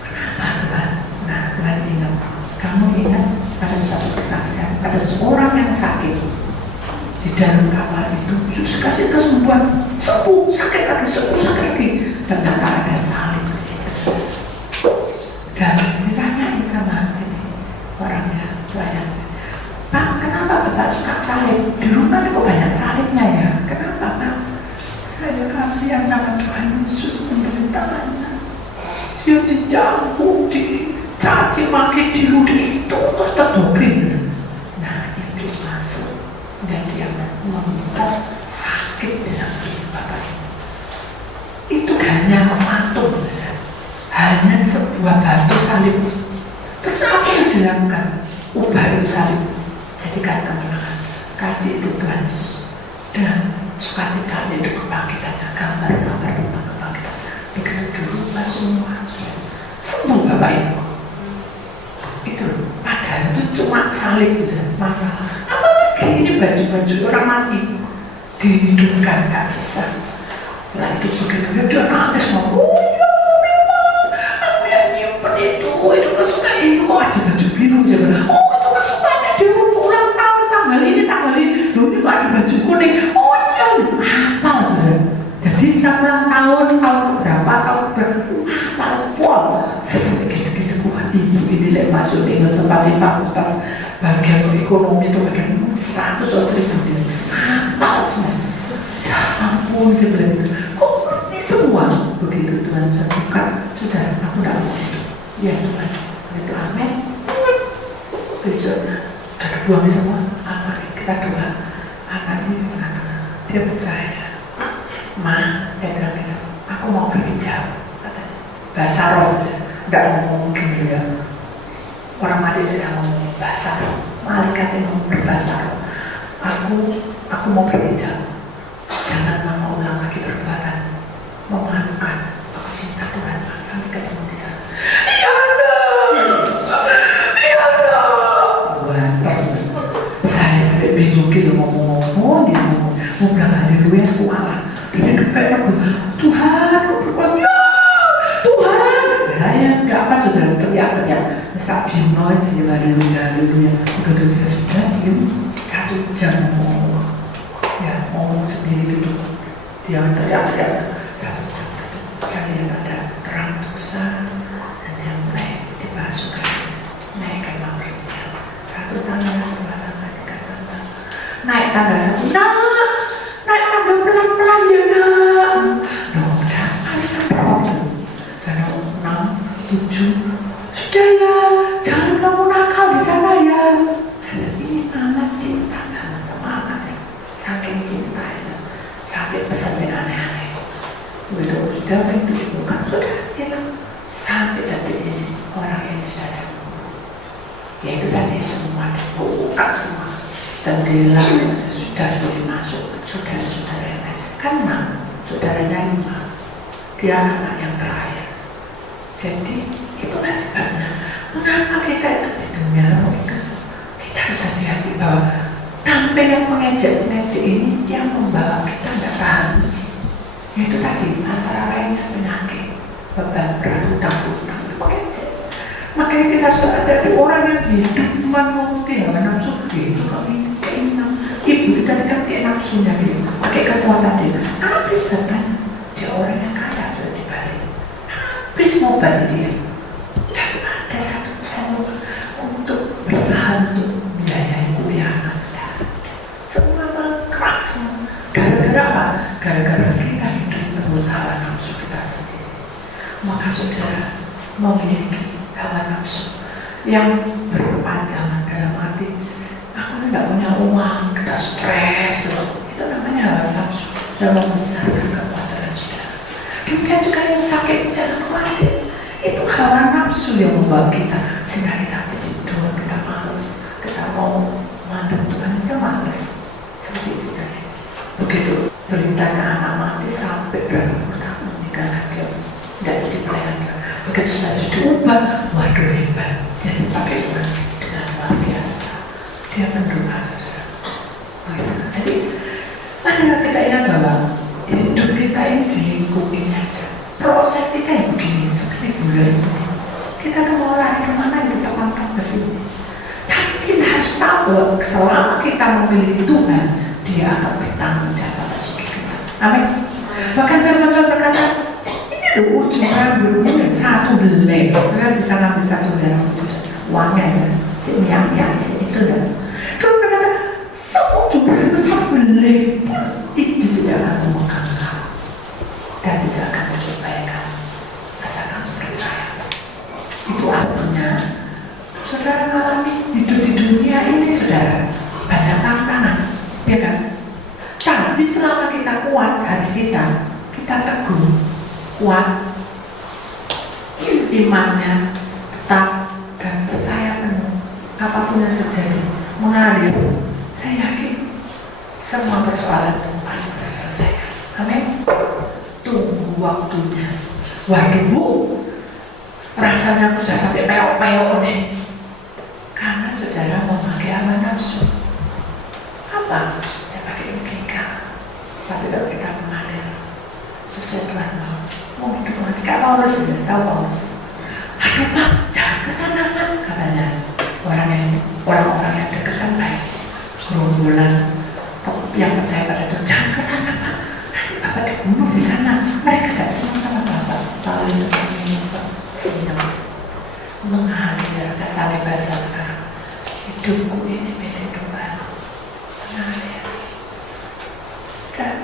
Kenapa Tuhan? Nah Tuhan ingat, kamu ingat pada suatu kesaksian, ada seorang yang sakit di dalam kamar itu sudah kasih kesembuhan, sembuh, sakit lagi, sembuh, sakit lagi, dan ternyata ada salib di situ. Dan ditanyain sama ini orangnya, banyak. Pak, kenapa Bapak suka salib? Di rumah kok banyak salibnya ya? Kenapa Pak? Saya kasihan sama Tuhan Yesus penderitaannya. Dia dicampur, dicaci maki, diludahi, itu terus terdoktrin. Nah, iblis masuk dan dia membuat sakit dalam diri Bapak ini. Itu hanya patung, hanya sebuah batu salib. Terus apa yang dilakukan? Ubah itu salib. Jadikan kemenangan, kasih itu Tuhan Yesus dan sukacita itu kebangkitannya, gambar-gambar tentang kebangkitan. Begitu dirubah semua, semua Bapak Ibu. Itu padahal itu cuma salib itu masalah. Apalagi ini baju-baju orang mati dihidupkan, nggak bisa. Setelah itu begitu dia nangis mau, oh ya memang aku yang nyimpen itu kesukaan itu kok ada baju biru aja. Oh itu kesukaannya dia ulang tahun tanggal ini, loh ini kok ada baju kuning. Oh iya, apa saudara? Jadi setiap ulang tahun berapa tahun saya sampai gitu-gitu, wah ibu ini lek masuk di tempat di fakultas bagian ekonomi itu bagian 100 atau 1000 apa semua. Ya ampun saya bilang itu, kok ngerti semua begitu Tuhan saya buka, sudah aku tidak mau itu. Ya Tuhan, itu amin. Besok sudah dibuang semua, apa kita doa anak ini tengah-tengah dia percaya. Ma, dia bilang gitu, aku mau pergi jauh, katanya. Bahasa roh, tidak ngomong gini ya. Orang mati itu sama ngomong bahasa roh. Malaikat yang ngomong berbahasa roh. Aku mau pergi jauh. Jangan mama ulang lagi perbuatan memalukan. Aku cinta Tuhan, sampai ketemu di sana. Iya dong. Saya sampai bingung gitu ngomong-ngomong, dia ngomong, mau bilang haleluya sekualah. Dia kayak Tuhan, kok berkuasa ya, Tuhan. Saya nggak apa sudah teriak-teriak, tak diem noise dia haleluya. Begitu dia sudah diem 1 jam ngomong, ya ngomong sendiri gitu. Dia teriak-teriak 1 jam gitu. Saya lihat ada terang dosa dan dia mulai dimasukkan naik ke kamar dia. 1 tangga, 2 tangga, 3 tangga, naik tangga 1, naik tangga pelan-pelan ya nak. Loh udah, dan 6, 7, sudah ya, jangan kamu nakal di sana ya. Ini anak cinta banget sama anak. sudah menunjukkan sudah hilang sampai tadi orang yang sudah sembuh. Yaitu tadi semua dibuka semua jendela sudah boleh masuk saudara-saudara yang lain. Karena saudaranya 5, dia anak yang terakhir. Jadi itulah sebabnya mengapa kita itu di dunia itu kita harus hati-hati bahwa tampil yang mengejek-ngejek ini yang membawa kita tidak tahan uji. Yaitu tadi antara lainnya penyakit, beban berat, hutang-hutang, mengejek. Makanya kita harus ada orang yang hidup menuruti hawa nafsu itu kami keinginan. Ibu kita kan kayak nafsunya dia, pakai kekuatan dia. Habis katanya dia orang yang kaya sudah dibalik. Habis mau balik dia. Dan ada satu pesan untuk bertahan untuk biayai kuliah anak. Semua mengkerak semua. Gara-gara apa? Gara-gara kita hidup menurut hawa nafsu kita sendiri. Maka saudara memiliki hawa nafsu yang berkepanjangan dalam arti aku tidak punya uang, kita stres, itu namanya hawa nafsu dan membesarkan kekuatan saudara. Demikian juga yang sakit jangan khawatir, itu hawa nafsu yang membawa kita sehingga kita jadi down, kita malas, kita mau manduk Tuhan aja malas. Seperti itu tadi. Begitu beritanya anak mati sampai berapa tahun meninggalkan dia tidak jadi pelayan. Begitu saja diubah, waduh hebat. Dia dipakai Tuhan dengan luar biasa. Dia mendoa saudara. Jadi, marilah kita ingat bahwa hidup kita ini dilingkupi aja. Proses kita yang begini, seperti sebenarnya. Kita akan mau lari kemana kita pantang ke sini. Tapi kita harus tahu bahwa selama kita memilih Tuhan, Dia akan bertanggung jawab atas hidup kita. Amin. Bahkan Tuhan berkata, ujung rambut yang satu belai, kan bisa ngambil satu dalam uangnya ya, sini yang di sini itu dah. Tuhan berkata, seujung rambut satu belai pun iblis tidak akan memegang kamu dan tidak akan mencobakan asal kamu percaya. Itu artinya, saudara mengalami hidup di dunia ini saudara banyak tantangan, ya kan? Tapi selama kita kuat hati kita teguh, kuat imannya, tetap dan percaya penuh apapun yang terjadi mengalir, saya yakin semua persoalan itu pasti terselesaikan. Amin. Tunggu waktunya. Waduh bu, rasanya aku sudah sampai peok-peok nih karena saudara memakai hawa nafsu. Apa? Ya pakai logika. Tapi kalau kita mengalir sesuai Tuhan mau hidup mati, Kak Paulus ya, tahu Paulus. Aduh Pak, jangan kesana Pak, katanya orang-orang yang dekat kan baik, gerombolan yang percaya pada Tuhan, jangan kesana Pak, nanti Bapak dibunuh di sana. Mereka gak senang sama Bapak. Paulus seperti ini Pak, senang mengalir kasar bahasa sekarang. Hidupku ini milik Tuhan, mengalir. Dan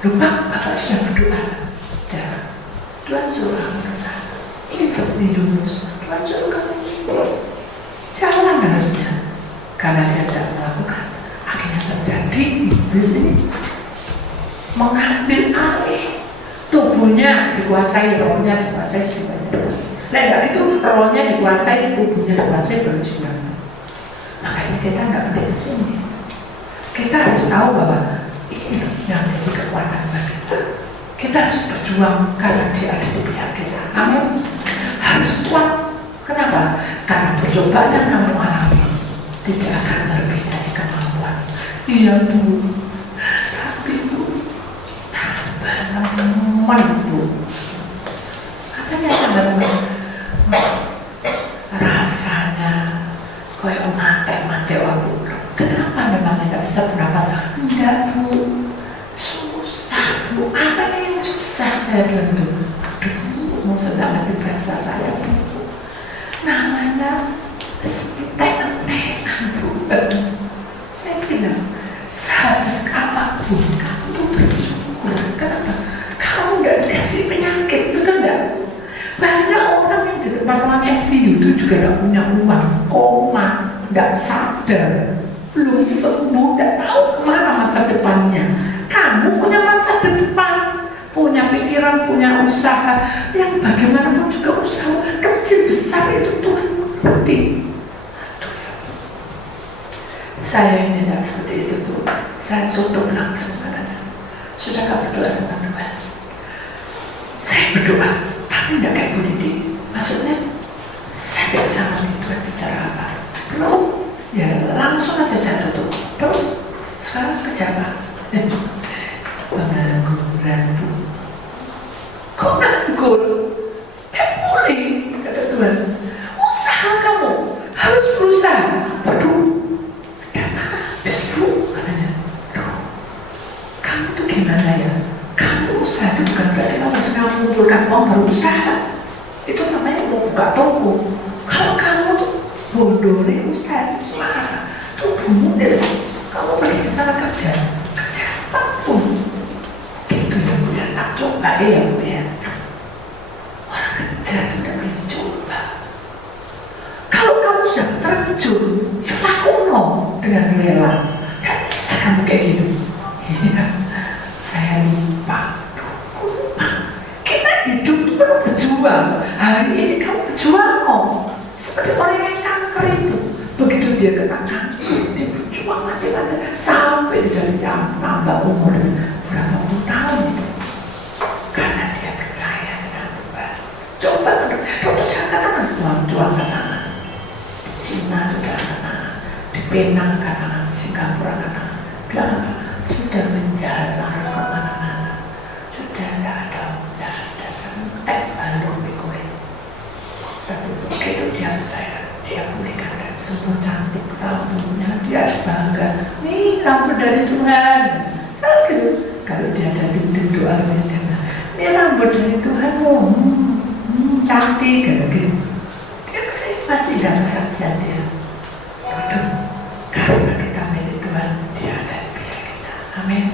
lupa Bapak sudah berdoa. Tuhan suruh kamu ke sana. Ini seperti dulu. Tuhan suruh kamu jalan harusnya. Karena dia tidak melakukan, akhirnya terjadi iblis ini mengambil alih. Tubuhnya dikuasai, rohnya dikuasai, jiwanya dikuasai. Nah, enggak itu rohnya dikuasai, tubuhnya dikuasai, baru jiwanya. Makanya kita nggak boleh ke sini. Kita harus tahu bahwa ini yang jadi kekuatan bagi kita. Kita harus berjuang karena Dia ada di pihak kita. Amin. Harus kuat. Kenapa? Karena percobaan yang kamu alami tidak akan lebih dari kemampuan. Iya Bu. Tapi Bu, tambah teman Bu. Katanya tambah teman. Rasanya kayak mati aku. Kenapa memang tidak bisa berapa? Enggak Bu. Susah Bu. Apa yang susah? Saya bilang tuh, aduh, mau sedang nanti bahasa saya Bu. Namanya tek-tekan Bu. Saya bilang, sehabis apapun kamu tuh bersyukur. Kenapa? Kamu nggak dikasih penyakit, betul nggak? Banyak orang yang di tempat ruang ICU itu juga nggak punya uang, koma, nggak sadar, belum sembuh, nggak tahu kemana masa depannya. Kamu punya masa depan. punya pikiran, punya usaha, yang bagaimanapun juga usaha kecil besar itu Tuhan mengerti. Saya ini tidak seperti itu Bu. Saya tutup langsung katanya. Sudahkah berdoa sama Tuhan? Saya berdoa, tapi tidak kayak Bu Didi. Maksudnya saya tidak bisa ngerti Tuhan bicara apa. Terus ya langsung aja saya tutup. Terus sekarang kerja apa? Pengangguran Bu. Kok nganggur? Kan boleh, kata Tuhan. Usaha kamu harus berusaha. Waduh, habis Bu, katanya. Duh, kamu tuh gimana ya? Kamu usaha itu bukan berarti kamu sedang mengumpulkan uang baru usaha. Itu namanya mau buka toko. Kalau kamu tuh bondori usaha itu semua, tuh bunuh deh. Kamu pergi ke sana kerja apapun. Gitu ya Bu ya, tak coba ya Bu ya. Orang kerja itu tidak boleh dicoba. Kalau kamu sudah terjun, ya lakukan dengan rela. Gak bisa kamu kayak gitu. Iya, saya lupa. Kita hidup itu perlu berjuang. Hari ini kamu berjuang kok. Seperti orang yang kanker itu. Begitu dia kena kanker, dia berjuang mati-mati sampai dikasih tambah umur berapa puluh tahun itu. Karena dia percaya dengan Tuhan. Coba dokter saya katakan juang katakan. Cina itu katakan, di Penang katakan, Singapura katakan, bilang apa? Sudah menjalar kemana-mana, sudah tidak ada balon pikir. Tapi begitu dia percaya, dia pulihkan dan semua cantik rambutnya, dia bangga. Nih rambut dari Tuhan. Salah gitu. Kalau dia ada di doa ini rambut dari Tuhan, cantik gitu. Dia masih dalam kesaksian dia. Betul. Karena kita milik Tuhan, dia ada di pihak kita. Amin.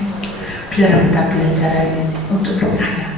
Biar kita belajar ini untuk percaya.